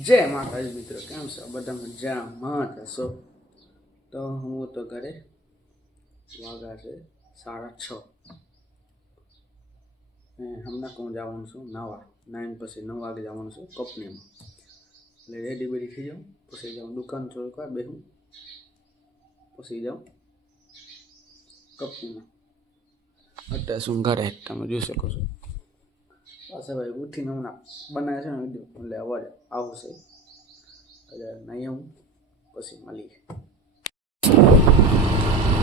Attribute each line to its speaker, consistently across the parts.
Speaker 1: જય માતાજી મિત્રો, કેમ છો? બધા મજામાં જ હશો? તો હું તો ઘરે વાગા છે સાડા છ. હમણાં હું જવાનું છું? નવા. નાઇન પછી નવ વાગે જવાનું છું કંપનીમાં. એટલે રેડી બેડી થઈ જાઉં, પછી જાઉં દુકાન થોડીક વાર બેહું, પછી જાઉં કંપનીમાં. અત્યારે શું ઘરે તમે જોઈ શકો છો? પાછા ભાઈ ઉઠીને હમણાં બનાવે છે ને વીડિયો એટલે અવાજ આવશે. એટલે નહીં હું પછી મળીએ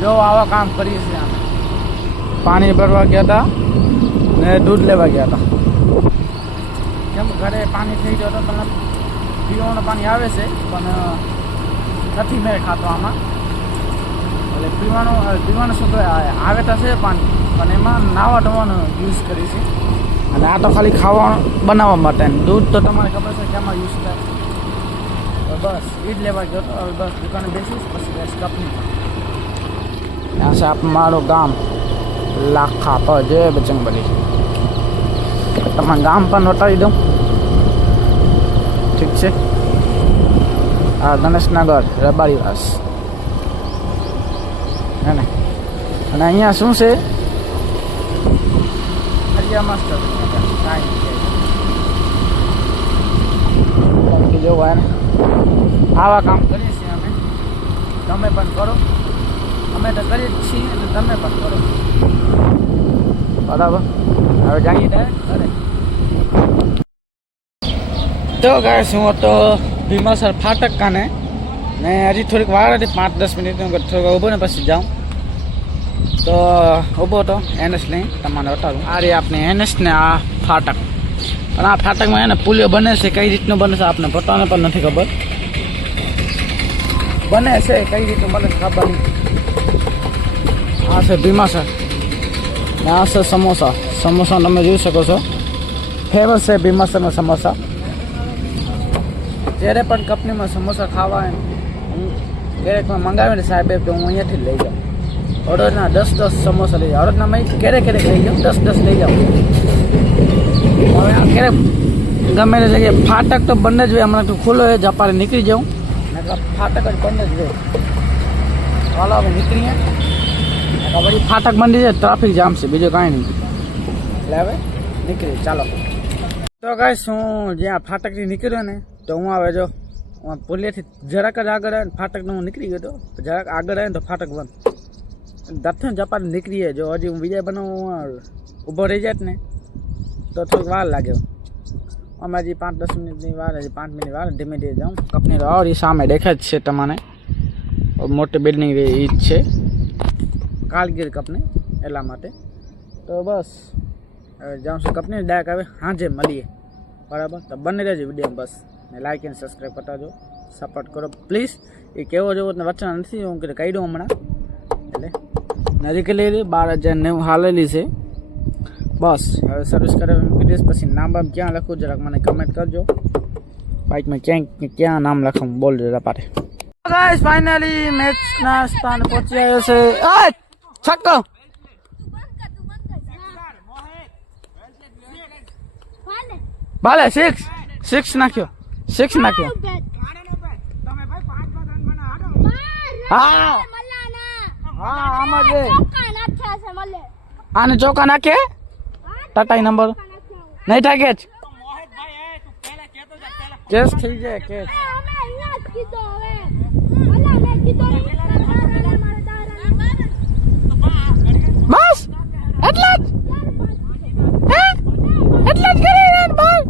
Speaker 2: જો આવા કામ કરીએ છીએ અમે. પાણી ભરવા ગયા હતા ને દૂધ લેવા ગયા હતા. કેમ ઘરે પાણી થઈ ગયો તો મતલબ પીવાનું પાણી આવે છે, પણ નથી મેં ખાતો આમાં. એટલે પીવાનું પીવાનું શું આવે તો છે પાણી, પણ એમાં નાવા ધોવાનું યુઝ કરી છે અને આ તો ખાલી ખાવા બનાવવા માટે દૂધ તો તમારે ખબર છે ક્યાંમાં યુઝ થાય. બસ એ જ લેવા ગયો હવે બસ દુકાને બેસીશ, પછી ગેસ કંપની આ છે આપ મારું ગામ લાખા પર જય બજરંગબલી તમારું ગામ પણ વટાવી દઉં. ઠીક છે? આ ગણેશનગર રબારીવાસ હે અને અહીંયા શું છે? હરિયા માસ્ટર કાંઈ નથી જોવા હે ને આવા કામ કરીએ છીએ અમે તમે પણ કરો અમે તો કરીએ જ છીએ અને તમે પણ કરો બરાબર હવે જઈએ ડાયરેક્ટ ઘરે તો ગાય શું તો ભીમાસર ફાટક કાને ને હજી થોડીક વાર હતી પાંચ દસ મિનિટ થોડીક ઊભો ને પછી જાઉં તો ઊભો તો એનએસ લઈ તમારે બતાવું આ રહી આપણે એનએસ ને આ ફાટક. પણ આ ફાટકમાં એને પુલિયો બને છે કઈ રીતનું બને છે આપને પોતાને પણ નથી ખબર. બને છે કઈ રીતનું બને ખબર આ છે ભીમાસર. ને આ છે સમોસા. સમોસા તમે જોઈ શકો છો. ફેમસ છે ભીમાસરના સમોસા. જ્યારે પણ કંપનીમાં સમોસા ખાવા હોય ને, હું ક્યારેકમાં મંગાવે ને સાહેબ તો હું અહીંયાથી લઈ જાઉં. ઓર્ડરના દસ દસ સમોસા લઈ જાઉં ઓર્ડરના ક્યારેક ક્યારેક લઈ જાઉં દસ દસ લઈ જાઉં હવે આ ક્યારેક ગમે તે જગ્યાએ ફાટક તો બંને જ હોય. હમણાં તો ખુલ્લો હોય જપારે નીકળી જાઉં. નકર ફાટક જ બંને જ હોય. ચાલો હવે નીકળીએ. નકર પછી ફાટક બંધ છે. ટ્રાફિક જામ છે. બીજું કાંઈ નહીં. એટલે હવે નીકળી ચાલો. તો ગાઈસ, હું જ્યાં ફાટકથી નીકળ્યો ને, તો હું આવે જો, હું પુલિયાથી જરાક જ આગળ આવે ને, ફાટકનો હું નીકળી ગયો તો, જરાક આગળ આવે ને, તો ફાટક બંધ. દર્શન જપાને નીકળીએ જો હજી હું બીજા બનાવું ઊભો રહી જાય ને, તો થોડીક વાર લાગે. અમે હજી પાંચ દસ મિનિટની વાર, હજી પાંચ મિનિટ વાર, ધીમે ધીમે જાઉં. કંપની આવડી, સામે દેખાય જ છે તમને મોટી બિલ્ડિંગ એ જ છે. કાલગીર કંપની, એટલા માટે. તો બસ, હવે જાઉં છું કંપની ડાયરેક્ટ હવે સાંજે મળીએ. બરાબર? તો બને રહેજો વીડિયો બસ. ને લાઈક અને સબસ્ક્રાઈબ કરતા જો. સપોર્ટ કરો. પ્લીઝ એ કેવો જેવો ને વચન નથી, હું કીધું, કહી દઉં હમણાં. એટલે નજીક લઈ બાર હજાર નેવું હાલેલી છે બસ હવે સર્વિસ કરે મૂકી દઈશ પછી નામ બામ ક્યાં લખું જરાક મને કમેન્ટ કરજો બાઇકમાં ક્યાં ક્યાં નામ લખું બોલ જરા પાટે ગાઈસ ફાઇનલી મેચ ના સ્થાન પહોંચી આવ્યો છે આ છક્કો ભલે સિક્સ સિક્સ નાખ્યો સિક્સ નાખ્યો હા હા આમાં છે આને ચોકા નાખે? ટાટા નંબર. નહીં થાય કેચ? કેસ થઈ જાય કેચ. બસ! એટલા જ? હે? એટલા જ કરી રહ્યા બોલ?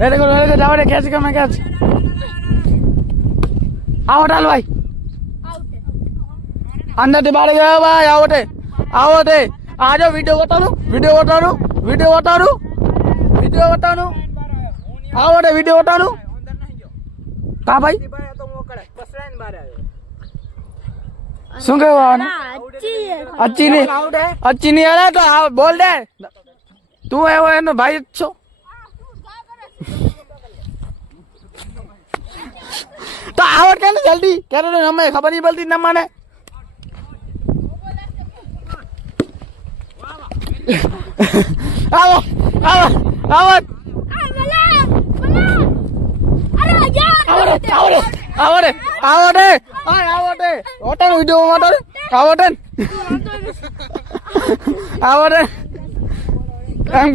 Speaker 2: વેરી ગુડ વેરી ગુડ આવડે કેચ કમે કેચ. આવો ટાલ ભાઈ. અંદરથી બહાર ગયો ભાઈ આવો તે આવો તે આજો વીડિયો બતાવું વીડિયો બતાવું વીડિયો બતાવું વીડિયો બતાવું. આવો તે વીડિયો બતાવું. કા ભાઈ? શું કહેવાનું? અચ્છી ની અચ્છી ની અરે તો બોલ દે. તું એવો એનો ભાઈ જ છો. તો આવો કે ને જલ્દી? ક્યારે અમે ખબર નહીં પડતી ના મને આવો આવો આવો. આવડે આવડે આવડે ઓટન ઉજો મોટર આવડે આવડે એમ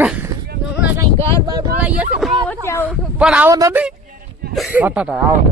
Speaker 2: પણ
Speaker 3: આવડતી આવડે